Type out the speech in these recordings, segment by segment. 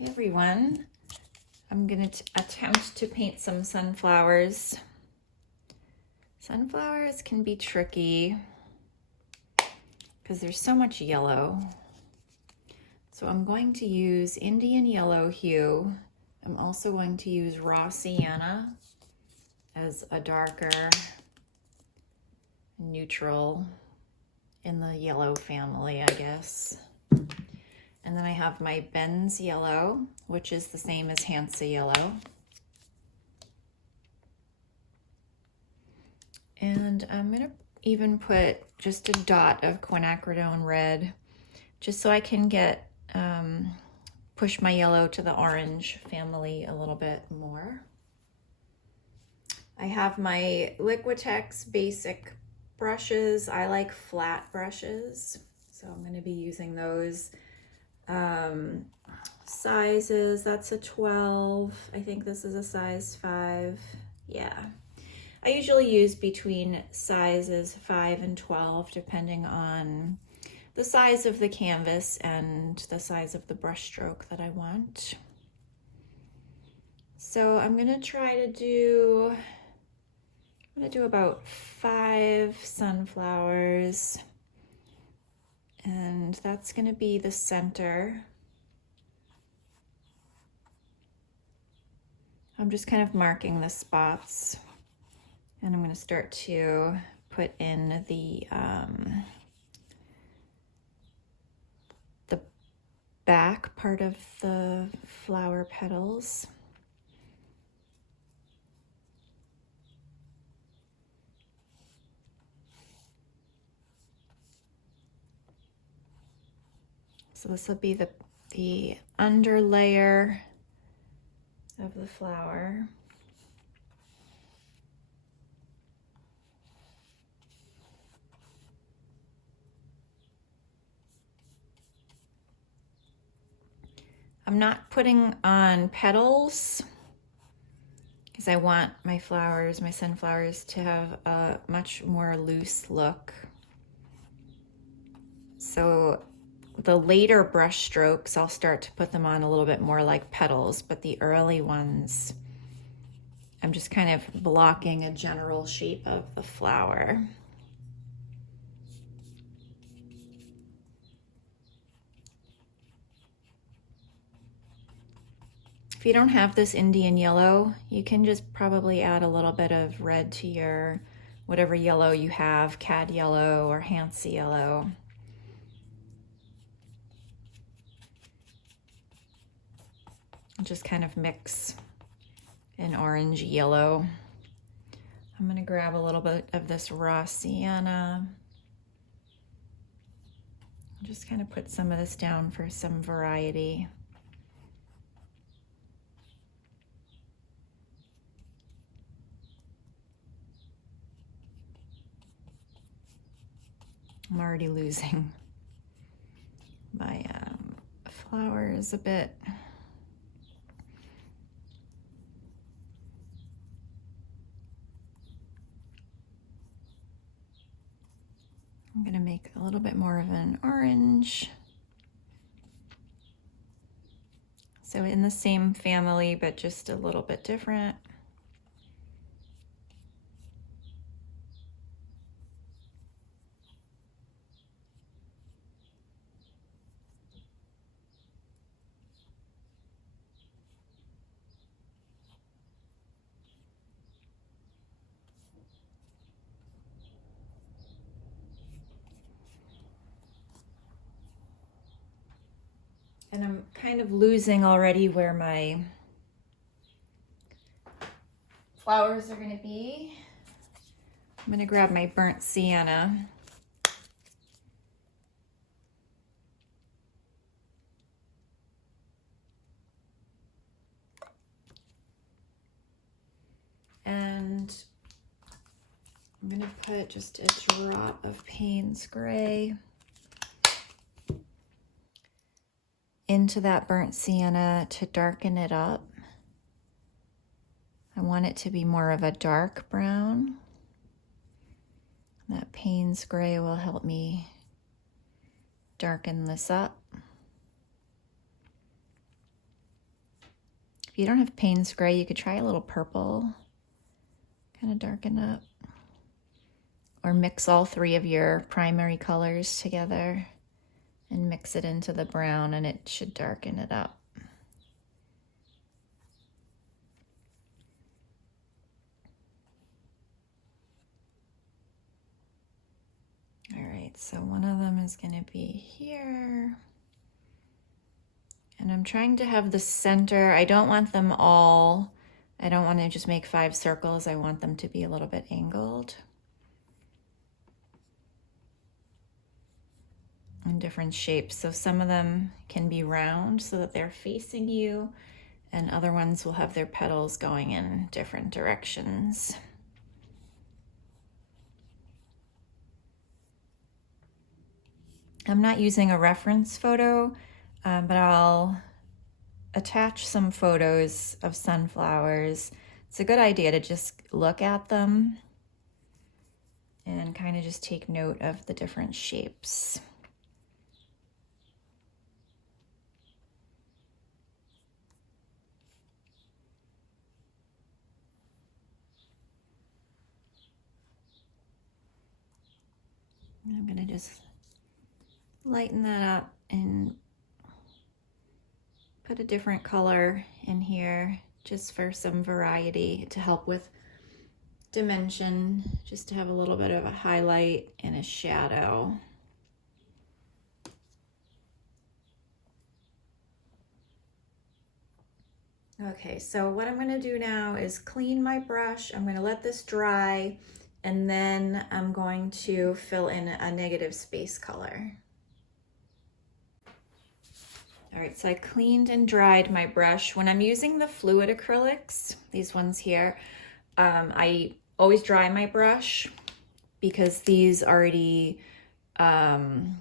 Hey everyone, I'm going to attempt to paint some sunflowers. Sunflowers can be tricky because there's so much yellow. So I'm going to use Indian yellow hue. I'm also going to use raw sienna as a darker neutral in the yellow family, I guess. And then I have my Ben's yellow, which is the same as Hansa yellow. And I'm gonna even put just a dot of quinacridone red, just so I can get, push my yellow to the orange family a little bit more. I have my Liquitex basic brushes. I like flat brushes, so I'm gonna be using those. Sizes, that's a 12. I think this is a size 5. Yeah. I usually use between sizes 5 and 12, depending on the size of the canvas and the size of the brush stroke that I want. So I'm gonna try to do, about 5 sunflowers, and that's gonna be the center. I'm just kind of marking the spots, and I'm going to start to put in the back part of the flower petals. So this will be the under layer of the flower. I'm not putting on petals because I want my flowers, my sunflowers, to have a much more loose look. So the later brush strokes, I'll start to put them on a little bit more like petals, but the early ones, I'm just kind of blocking a general shape of the flower. If you don't have this Indian yellow, you can just probably add a little bit of red to your whatever yellow you have, cad yellow or Hansa yellow. Just kind of mix an orange yellow. I'm gonna grab a little bit of this raw sienna. Just kind of put some of this down for some variety. I'm already losing my flowers a bit. I'm gonna make a little bit more of an orange. So in the same family, but just a little bit different. And I'm kind of losing already where my flowers are going to be. I'm going to grab my burnt sienna. And I'm going to put just a drop of Payne's Gray into that burnt sienna to darken it up. I want it to be more of a dark brown. That Payne's Gray will help me darken this up. you don't have Payne's gray, you could try a little purple, kind of darken up. Or mix all three of your primary colors together and mix it into the brown, and it should darken it up. All right, so one of them is going to be here. And I'm trying to have the center, I don't want them all, I don't want to just make 5 circles, I want them to be a little bit angled. In different shapes. So some of them can be round so that they're facing you, and other ones will have their petals going in different directions. I'm not using a reference photo, but I'll attach some photos of sunflowers. It's a good idea to just look at them and kind of just take note of the different shapes. I'm going to just lighten that up and put a different color in here just for some variety to help with dimension, just to have a little bit of a highlight and a shadow. Okay, so what I'm going to do now is clean my brush. I'm going to let this dry, and then I'm going to fill in a negative space color. All right, so I cleaned and dried my brush. When I'm using the fluid acrylics, these ones here, I always dry my brush because these already have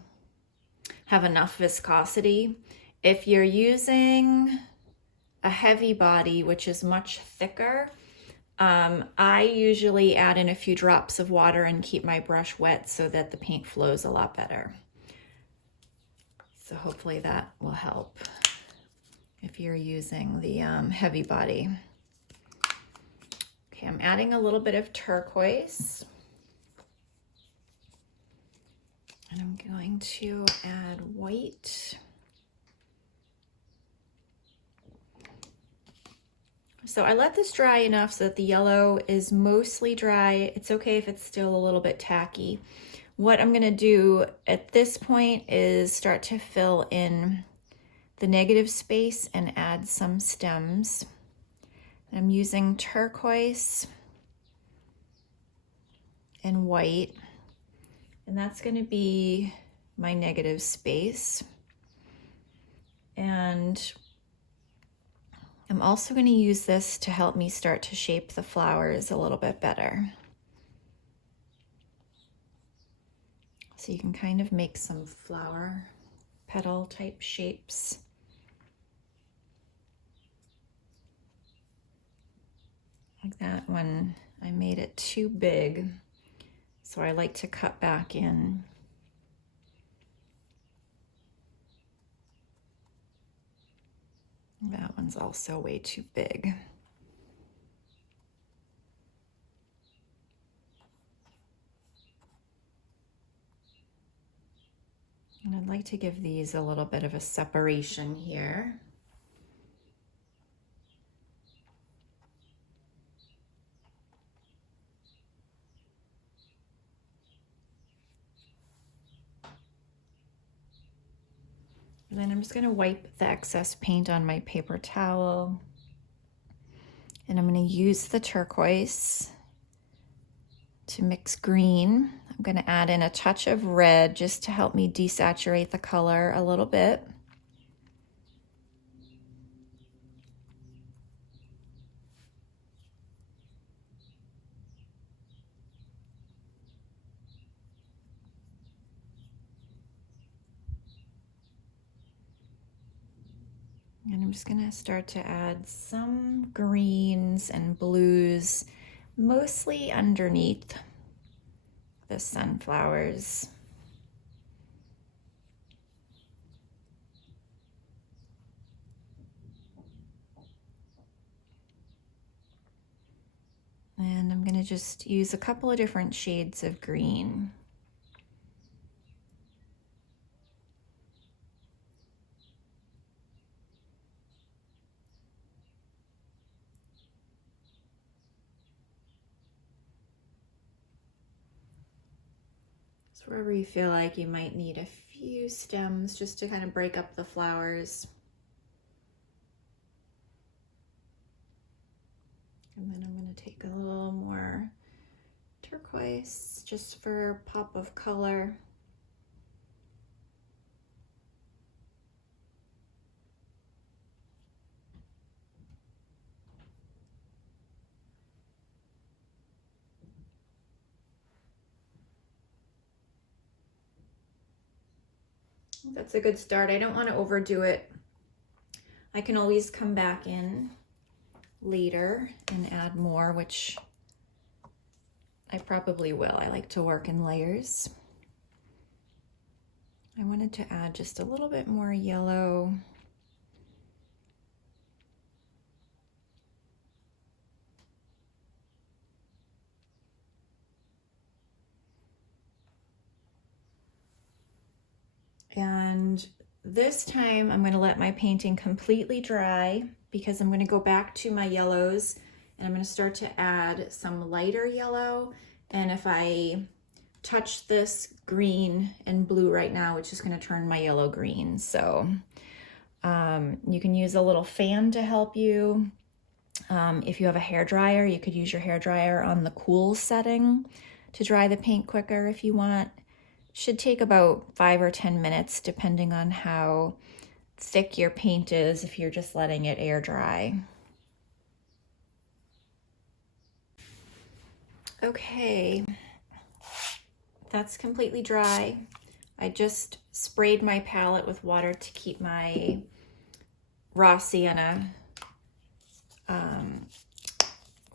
enough viscosity. If you're using a heavy body, which is much thicker, I usually add in a few drops of water and keep my brush wet so that the paint flows a lot better. So hopefully that will help if you're using the heavy body. Okay, I'm adding a little bit of turquoise. And I'm going to add white. So I let this dry enough so that the yellow is mostly dry. It's okay if it's still a little bit tacky. What I'm gonna do at this point is start to fill in the negative space and add some stems. I'm using turquoise and white, and that's gonna be my negative space. And I'm also going to use this to help me start to shape the flowers a little bit better. So you can kind of make some flower petal type shapes. Like that one, I made it too big, so I like to cut back in. That one's also way too big. And I'd like to give these a little bit of a separation here. And then I'm just going to wipe the excess paint on my paper towel. And I'm going to use the turquoise to mix green. I'm going to add in a touch of red just to help me desaturate the color a little bit. And I'm just going to start to add some greens and blues, mostly underneath the sunflowers. And I'm gonna just use a couple of different shades of green. So wherever you feel like you might need a few stems just to kind of break up the flowers. And then I'm going to take a little more turquoise just for a pop of color. That's a good start. I don't want to overdo it. I can always come back in later and add more, which I probably will. I like to work in layers. I wanted to add just a little bit more yellow. And this time I'm going to let my painting completely dry because I'm going to go back to my yellows and I'm going to start to add some lighter yellow. And if I touch this green and blue right now, it's just going to turn my yellow green. So you can use a little fan to help you. If you have a hair dryer, you could use your hair dryer on the cool setting to dry the paint quicker if you want. Should take about 5 or 10 minutes depending on how thick your paint is if you're just letting it air dry. Okay, that's completely dry. I just sprayed my palette with water to keep my raw sienna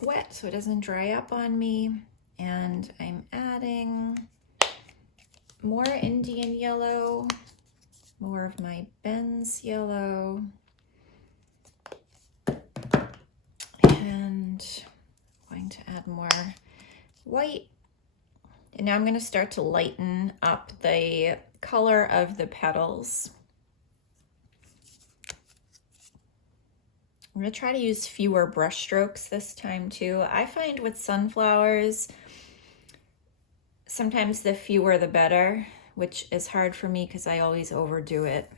wet so it doesn't dry up on me. And I'm adding more Indian yellow, more of my Ben's yellow, and I'm going to add more white. And now I'm going to start to lighten up the color of the petals. I'm going to try to use fewer brush strokes this time too. I find with sunflowers, sometimes the fewer the better, which is hard for me because I always overdo it.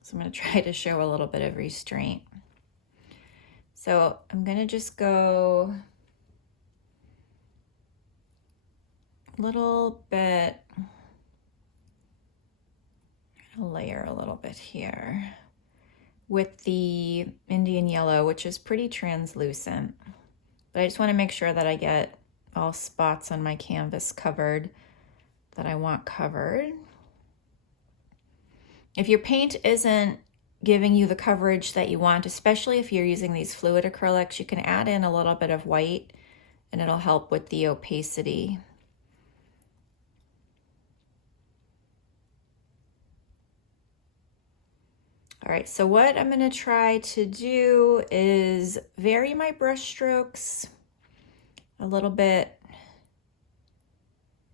So I'm going to try to show a little bit of restraint. So I'm going to just go a little bit, layer a little bit here with the Indian yellow, which is pretty translucent. But I just want to make sure that I get all spots on my canvas covered that I want covered. If your paint isn't giving you the coverage that you want, especially if you're using these fluid acrylics, you can add in a little bit of white and it'll help with the opacity. All right, so what I'm going to try to do is vary my brush strokes a little bit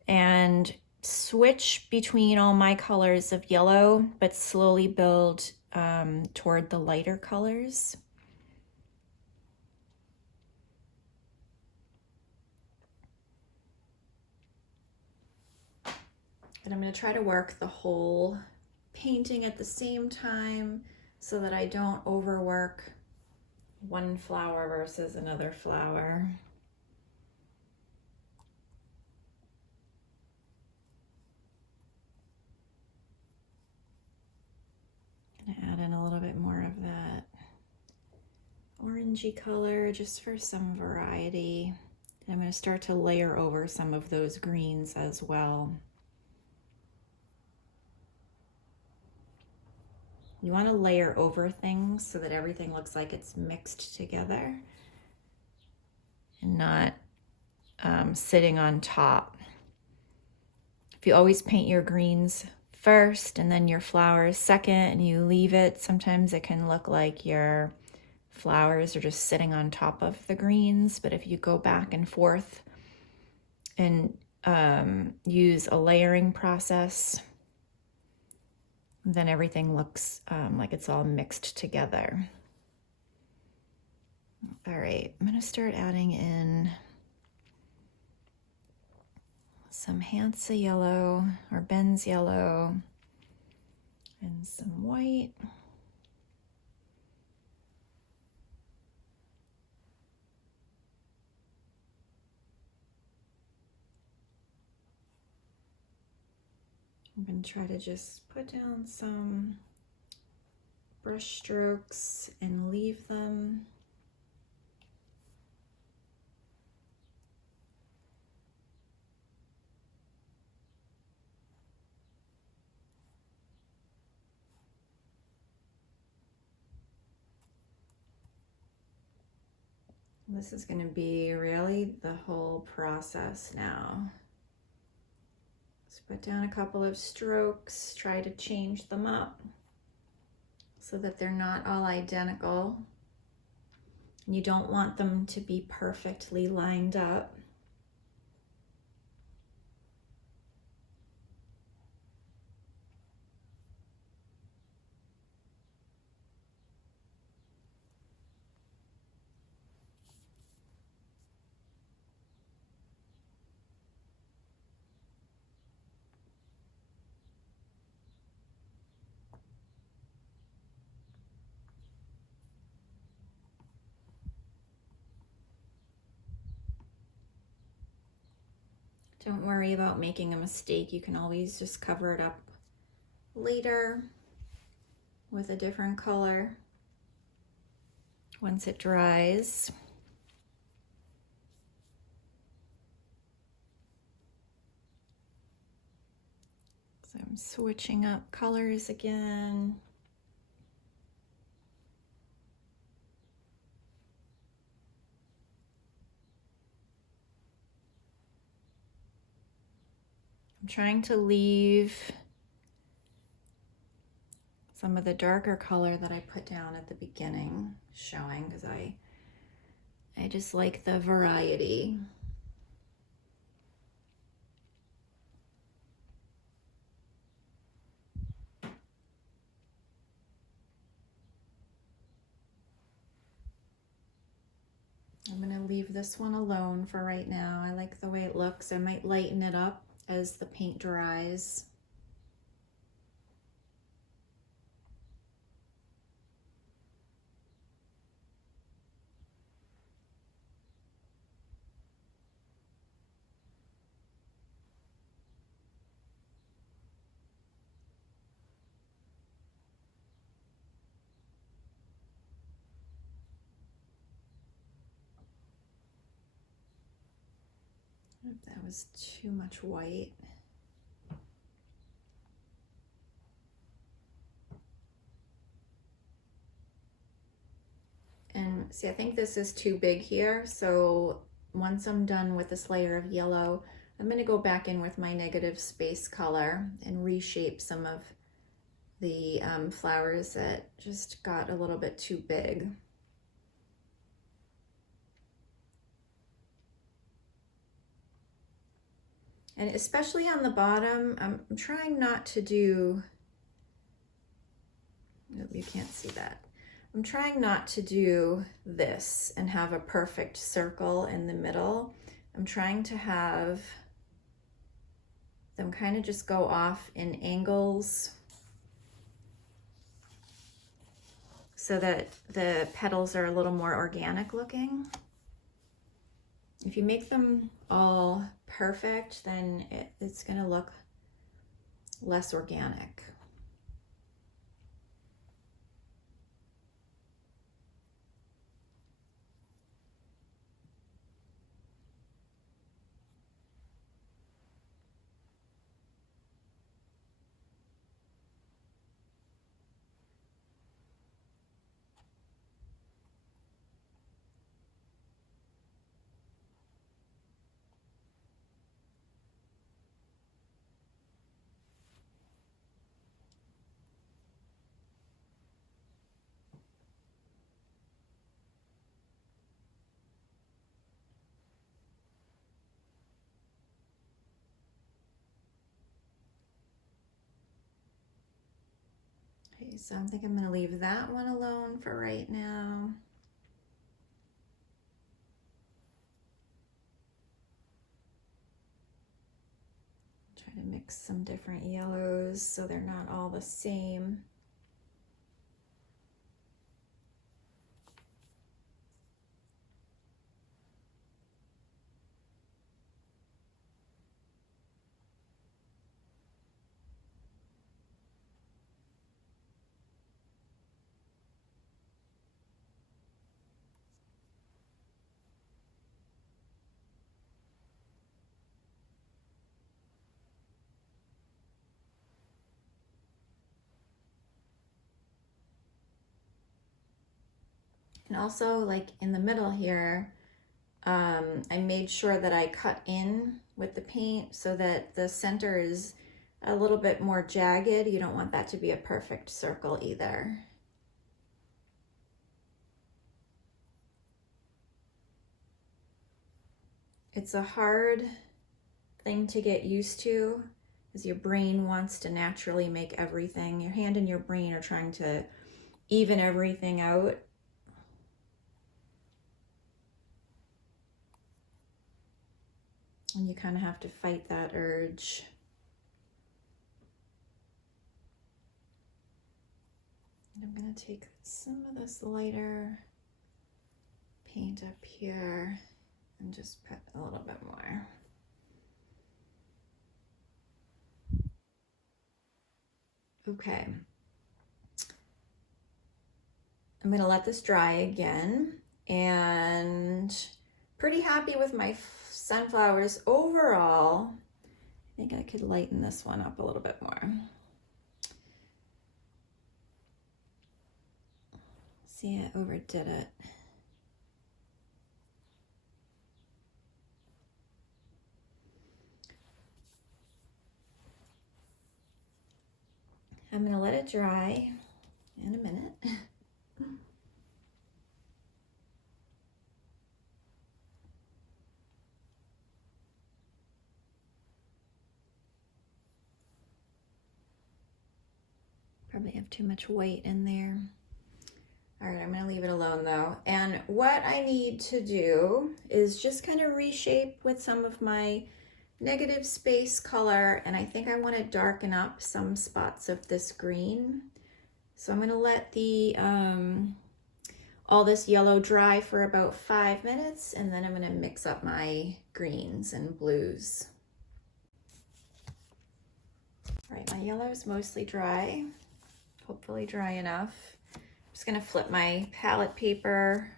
and switch between all my colors of yellow, but slowly build toward the lighter colors. And I'm going to try to work the whole painting at the same time so that I don't overwork one flower versus another flower. Gonna add in a little bit more of that orangey color just for some variety. And I'm going to start to layer over some of those greens as well. You want to layer over things so that everything looks like it's mixed together and not sitting on top. If you always paint your greens first and then your flowers second and you leave it, sometimes it can look like you're flowers are just sitting on top of the greens. But if you go back and forth and use a layering process, then everything looks like it's all mixed together. All right, I'm gonna start adding in some Hansa yellow or Ben's yellow and some white. I'm going to try to just put down some brush strokes and leave them. This is going to be really the whole process now. Let's put down a couple of strokes, try to change them up so that they're not all identical. And you don't want them to be perfectly lined up. Don't worry about making a mistake. You can always just cover it up later with a different color once it dries. So I'm switching up colors again. I'm trying to leave some of the darker color that I put down at the beginning showing, because I just like the variety. I'm going to leave this one alone for right now. I like the way it looks. I might lighten it up as the paint dries. That was too much white. And see, I think this is too big here. So once I'm done with this layer of yellow, I'm going to go back in with my negative space color and reshape some of the flowers that just got a little bit too big. And especially on the bottom, I'm trying not to do, nope, you can't see that. I'm trying not to do this and have a perfect circle in the middle. I'm trying to have them kind of just go off in angles so that the petals are a little more organic looking. If you make them all perfect, then it's going to look less organic. Okay, so I think I'm going to leave that one alone for right now. Try to mix some different yellows so they're not all the same. And also, like in the middle here, I made sure that I cut in with the paint so that the center is a little bit more jagged. You don't want that to be a perfect circle either. It's a hard thing to get used to, as your brain wants to naturally make everything. Your hand and your brain are trying to even everything out. And you kind of have to fight that urge. And I'm going to take some of this lighter paint up here and just put a little bit more. Okay. I'm going to let this dry again, and pretty happy with my sunflowers overall. I think I could lighten this one up a little bit more. See, I overdid it. I'm going to let it dry in a minute. Probably have too much white in there. All right, I'm going to leave it alone though. And what I need to do is just kind of reshape with some of my negative space color, and I think I want to darken up some spots of this green. So I'm going to let the all this yellow dry for about 5 minutes, and then I'm going to mix up my greens and blues. All right, my yellow is mostly dry, hopefully dry enough. I'm just going to flip my palette paper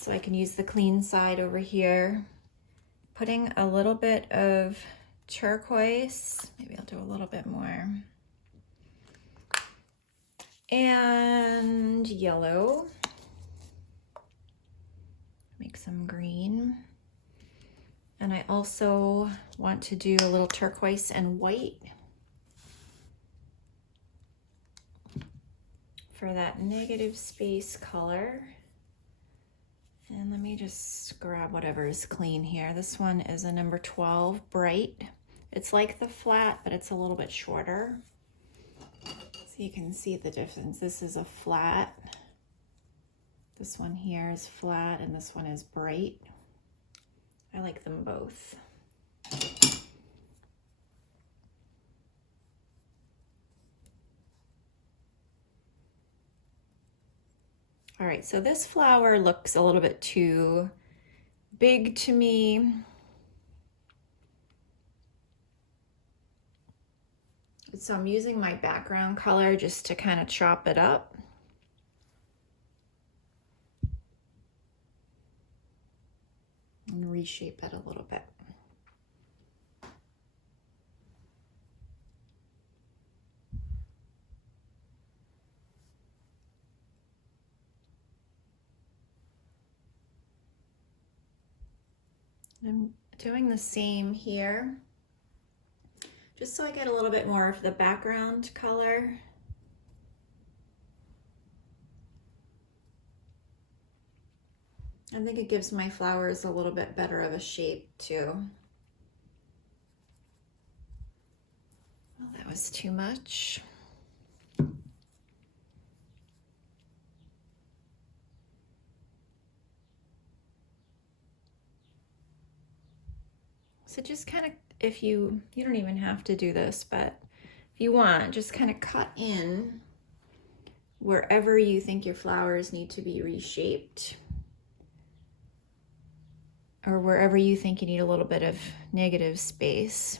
so I can use the clean side over here. Putting a little bit of turquoise, maybe I'll do a little bit more, and yellow. Make some green. And I also want to do a little turquoise and white for that negative space color. And let me just grab whatever is clean here. This one is a number 12 bright. It's like the flat, but it's a little bit shorter. So you can see the difference. This is a flat. This one here is flat, and this one is bright. I like them both. All right, so this flower looks a little bit too big to me. So I'm using my background color just to kind of chop it up. And reshape it a little bit. I'm doing the same here, just so I get a little bit more of the background color. I think it gives my flowers a little bit better of a shape too. Well, that was too much. So just kind of, if you don't even have to do this, but if you want, just kind of cut in wherever you think your flowers need to be reshaped, or wherever you think you need a little bit of negative space.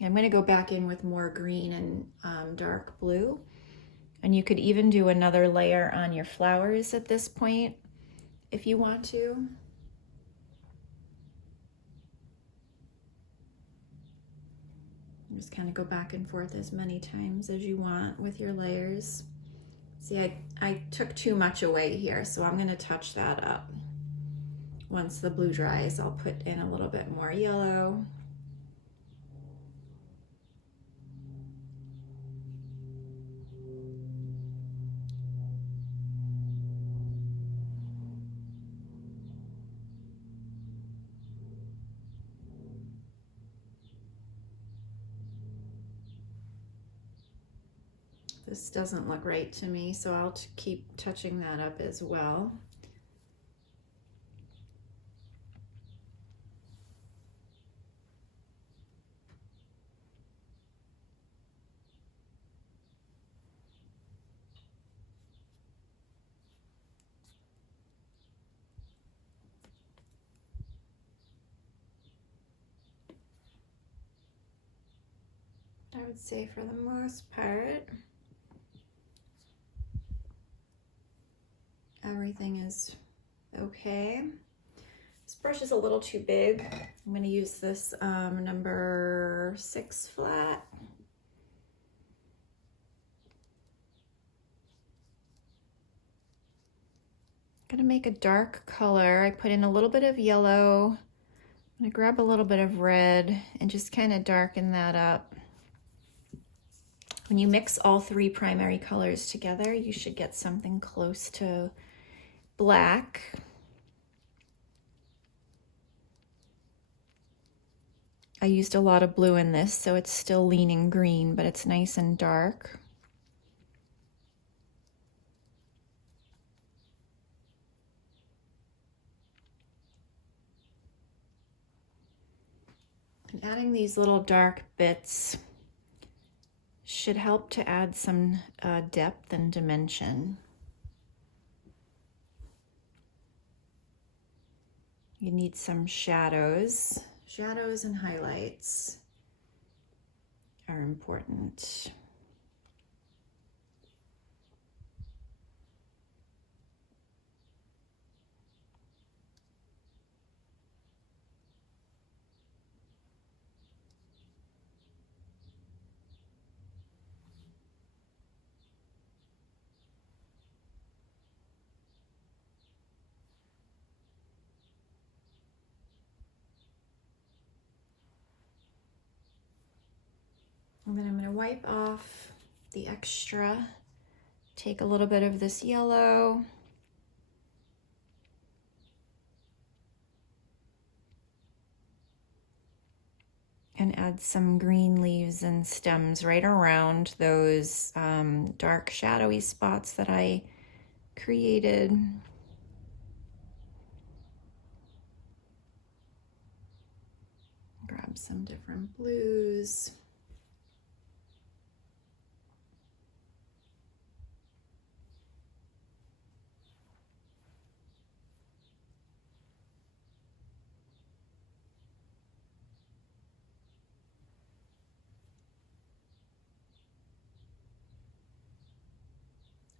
I'm going to go back in with more green and dark blue. And you could even do another layer on your flowers at this point if you want to. Just kind of go back and forth as many times as you want with your layers. See, I took too much away here, so I'm going to touch that up. Once the blue dries, I'll put in a little bit more yellow. This doesn't look right to me, so I'll keep touching that up as well. I would say for the most part, everything is okay. This brush is a little too big. I'm going to use this number 6 flat. I'm going to make a dark color. I put in a little bit of yellow. I'm going to grab a little bit of red and just kind of darken that up. When you mix all 3 primary colors together, you should get something close to black. I used a lot of blue in this, so it's still leaning green, but it's nice and dark. And adding these little dark bits should help to add some depth and dimension. You need some shadows. Shadows and highlights are important. And then I'm going to wipe off the extra, take a little bit of this yellow, and add some green leaves and stems right around those dark shadowy spots that I created. Grab some different blues.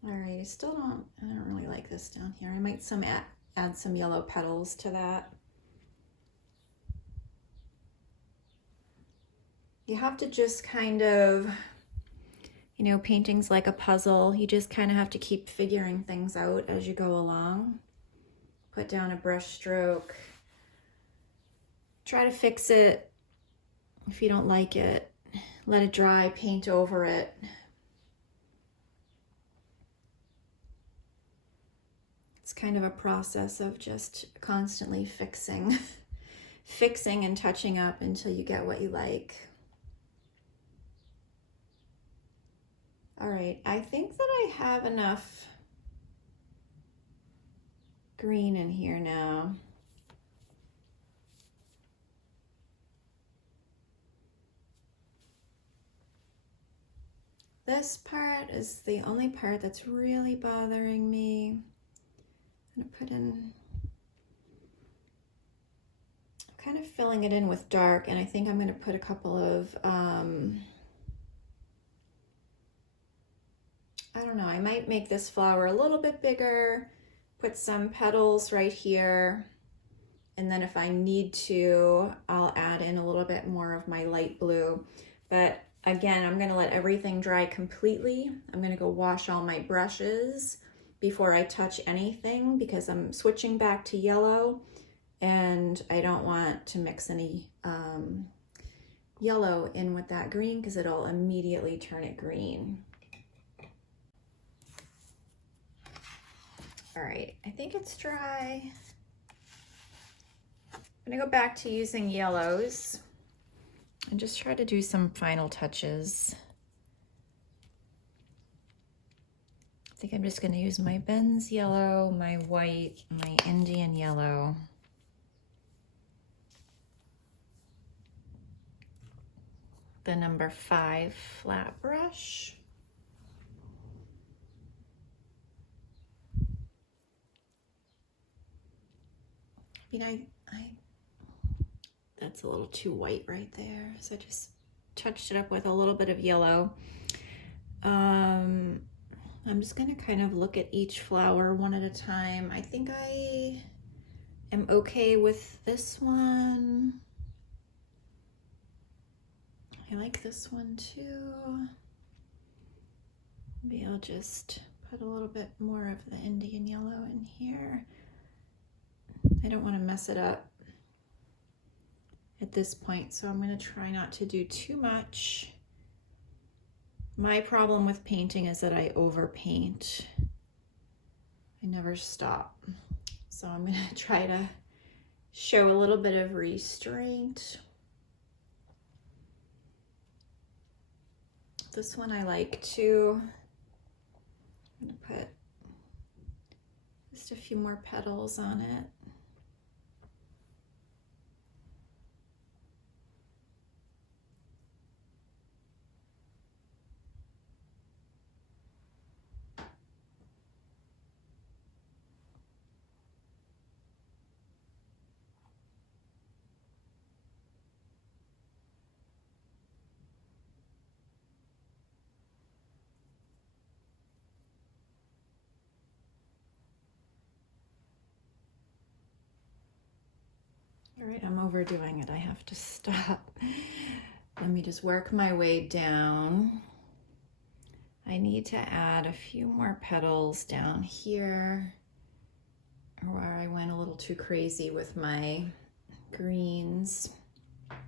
All right, I don't really like this down here. I might add some yellow petals to that. You have to just kind of, you know, painting's like a puzzle. You just kind of have to keep figuring things out as you go along. Put down a brush stroke. Try to fix it. If you don't like it, let it dry, paint over it. It's kind of a process of just constantly fixing and touching up until you get what you like. All right, I think that I have enough green in here now. this part is the only part that's really bothering me. I'm gonna put in, kind of filling it in with dark, and I think I'm gonna put a couple of, I don't know, I might make this flower a little bit bigger, put some petals right here, and then if I need to, I'll add in a little bit more of my light blue. But again, I'm gonna let everything dry completely. I'm gonna go wash all my brushes before I touch anything because I'm switching back to yellow and I don't want to mix any yellow in with that green because it'll immediately turn it green. All right, I think it's dry. I'm gonna go back to using yellows and just try to do some final touches. I think I'm just gonna use my Ben's yellow, my white, my Indian yellow. The number 5 flat brush. I mean, that's a little too white right there. So I just touched it up with a little bit of yellow. I'm just gonna kind of look at each flower one at a time. I think I am okay with this one. I like this one too. Maybe I'll just put a little bit more of the Indian yellow in here. I don't want to mess it up at this point, so I'm going to try not to do too much. My problem with painting is that I overpaint. I never stop. So I'm going to try to show a little bit of restraint. This one I like too. I'm going to put just a few more petals on it. All right, I'm overdoing it. I have to stop. Let me just work my way down. I need to add a few more petals down here where I went a little too crazy with my greens. I'm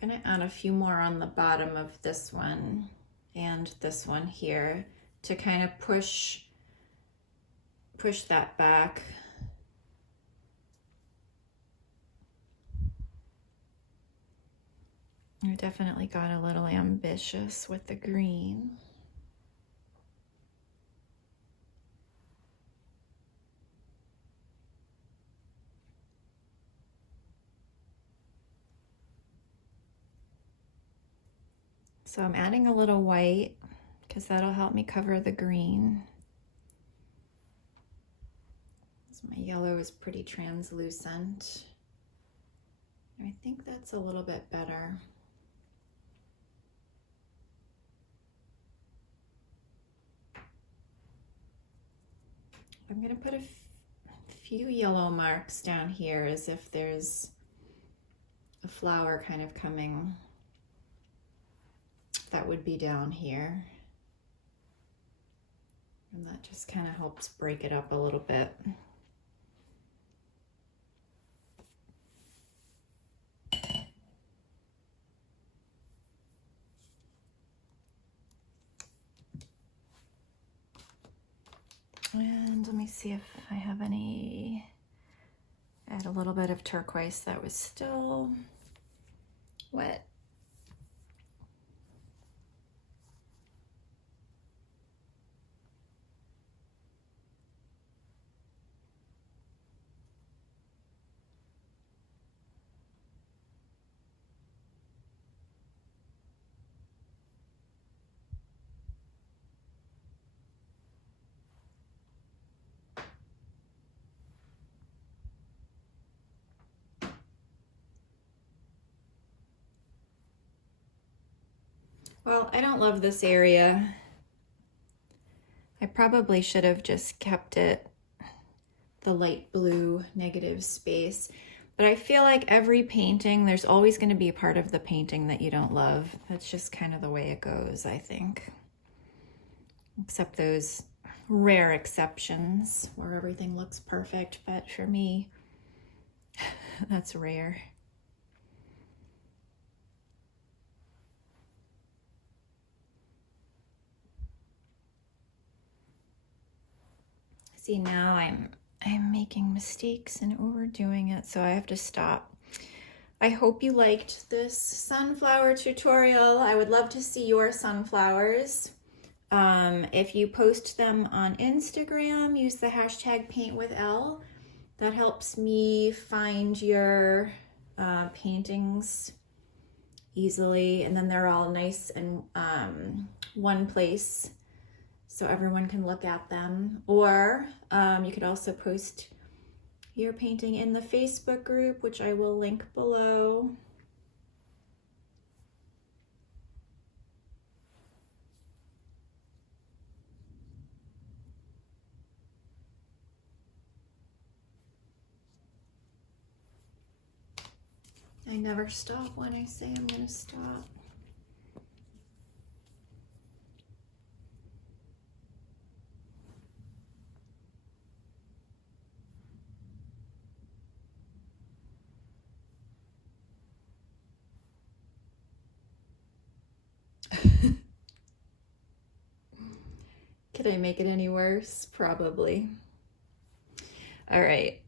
gonna add a few more on the bottom of this one and this one here to kind of push that back. I definitely got a little ambitious with the green. So I'm adding a little white because that'll help me cover the green. My yellow is pretty translucent. I think that's a little bit better. I'm going to put a few yellow marks down here as if there's a flower kind of coming. That would be down here. And that just kind of helps break it up a little bit. And let me see if I have any, add a little bit of turquoise that was still wet. Well, I don't love this area. I probably should have just kept it the light blue negative space. But I feel like every painting, there's always going to be a part of the painting that you don't love. That's just kind of the way it goes, I think. Except those rare exceptions where everything looks perfect. But for me, that's rare. See, now I'm making mistakes and overdoing it, so I have to stop. I hope you liked this sunflower tutorial. I would love to see your sunflowers. If you post them on Instagram, use the hashtag paintwithelle. That helps me find your paintings easily, and then they're all nice in one place so everyone can look at them. Or you could also post your painting in the Facebook group, which I will link below. I never stop when I say I'm going to stop. Could I make it any worse? Probably. All right.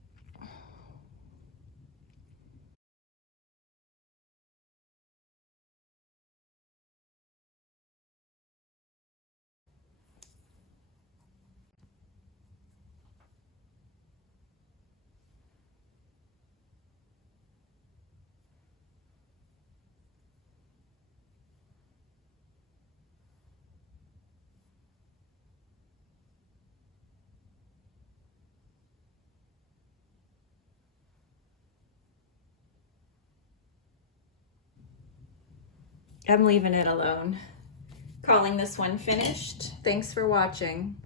I'm leaving it alone. Calling this one finished. Thanks for watching.